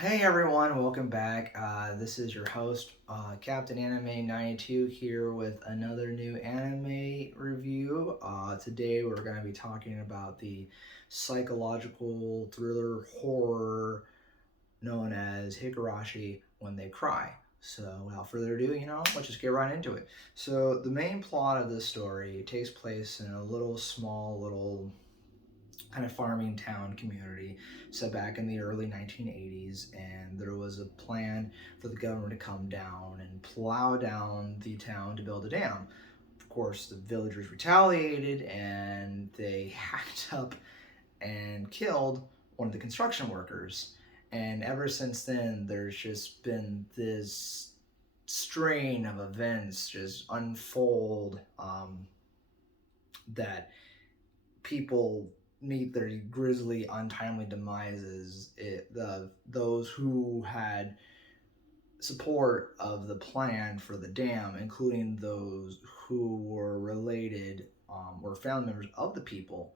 Hey everyone, welcome back. This is your host, Captain Anime 92, here with another new anime review. Today we're going to be talking about the psychological thriller horror known as Higurashi When They Cry. So, without further ado, let's just get right into it. So, the main plot of this story takes place in a little kind of farming town community set back in the early 1980s, and there was a plan for the government to come down and plow down the town to build a dam. Of course, the villagers retaliated and they hacked up and killed one of the construction workers. And ever since then, there's just been this strain of events just unfold, that people meet their grisly, untimely demises. Those who had support of the plan for the dam, including those who were related or family members of the people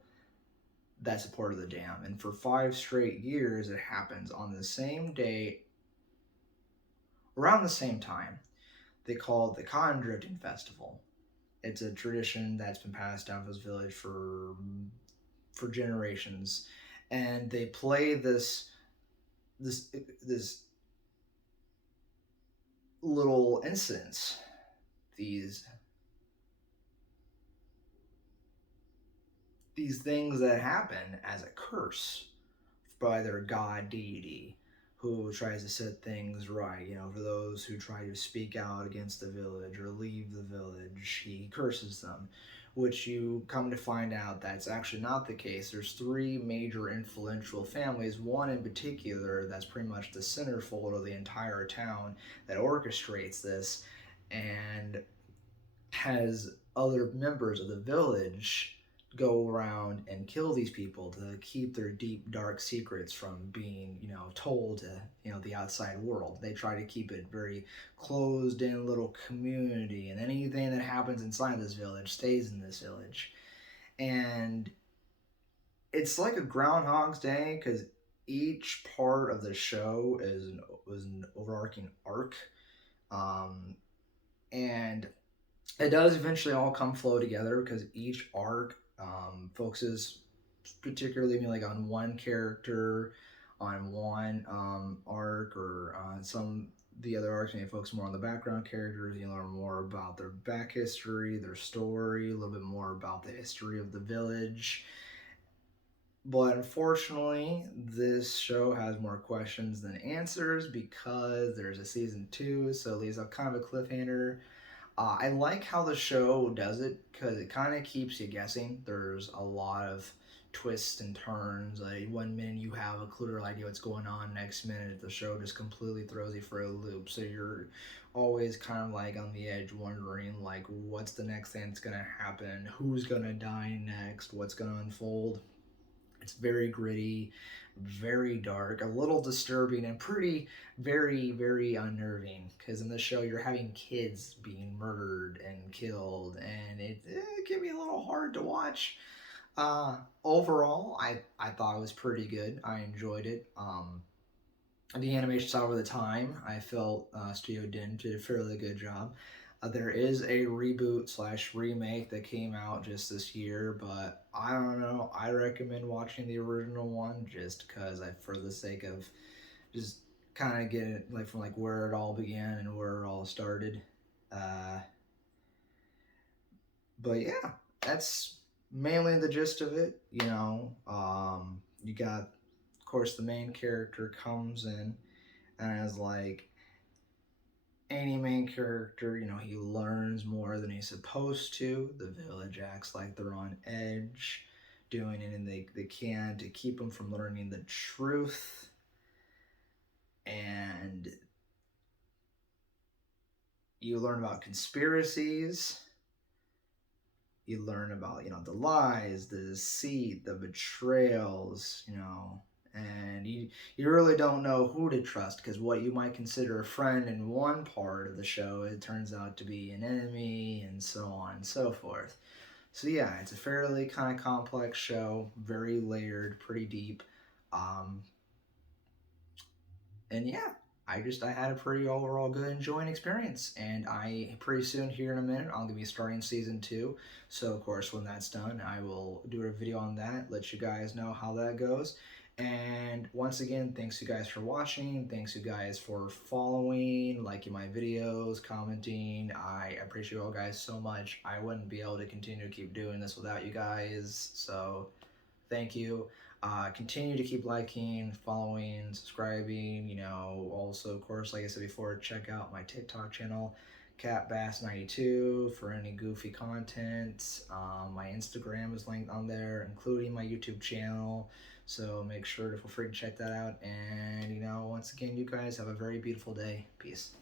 that supported the dam. And for 5 straight years, it happens on the same day, around the same time. They call it the Cotton Drifting Festival. It's a tradition that's been passed down this village for generations, and they play this this little incidents, these these things that happen as a curse by their god deity, who tries to set things right. For those who try to speak out against the village or leave the village, he curses them, which you come to find out that's actually not the case. There's three major influential families, one in particular that's pretty much the centerfold of the entire town that orchestrates this and has other members of the village go around and kill these people to keep their deep dark secrets from being told to the outside world. They try to keep it very closed in little community, and anything that happens inside this village stays in this village. And it's like a Groundhog's Day, because each part of the show was an overarching arc, um, and it does eventually all come flow together because each arc focuses particularly like on one character, on one arc, or some the other arcs may focus more on the background characters. You learn more about their back history, their story, a little bit more about the history of the village. But unfortunately, this show has more questions than answers because there's a season two, so it leaves a kind of a cliffhanger. I like how the show does it because it kind of keeps you guessing. There's a lot of twists and turns. Like one minute you have a clear idea what's going on, next minute the show just completely throws you for a loop. So you're always kind of like on the edge, wondering like what's the next thing that's gonna happen, who's gonna die next, what's gonna unfold. It's very gritty, very dark, a little disturbing, and very unnerving. Because in this show, you're having kids being murdered and killed, and it can be a little hard to watch. Overall, I thought it was pretty good. I enjoyed it. The animation style over the time, I felt Studio Den did a fairly good job. There is a reboot slash remake that came out just this year, but I don't know. I recommend watching the original one just because for the sake of just kind of getting it like from like where it all began and where it all started. Uh, but yeah, that's mainly the gist of it. You got, of course, the main character comes in and as like any main character, he learns more than he's supposed to. The village acts like they're on edge, doing anything they can to keep him from learning the truth. And you learn about conspiracies. You learn about, the lies, the deceit, the betrayals, and you really don't know who to trust because what you might consider a friend in one part of the show, it turns out to be an enemy, and so on and so forth. So yeah, it's a fairly kind of complex show, very layered, pretty deep. Um, And yeah, I had a pretty overall good enjoying experience, and I pretty soon here in a minute I'm gonna be starting season 2. So of course when that's done, I will do a video on that, let you guys know how that goes. And once again, thanks you guys for watching. Thanks you guys for following, liking my videos, commenting. I appreciate you all guys so much. I wouldn't be able to continue to keep doing this without you guys. So thank you. Continue to keep liking, following, subscribing. Also, of course, like I said before, check out my TikTok channel, CatBass92, for any goofy content. My Instagram is linked on there, including my YouTube channel. So make sure to feel free to check that out. And once again, you guys have a very beautiful day. Peace.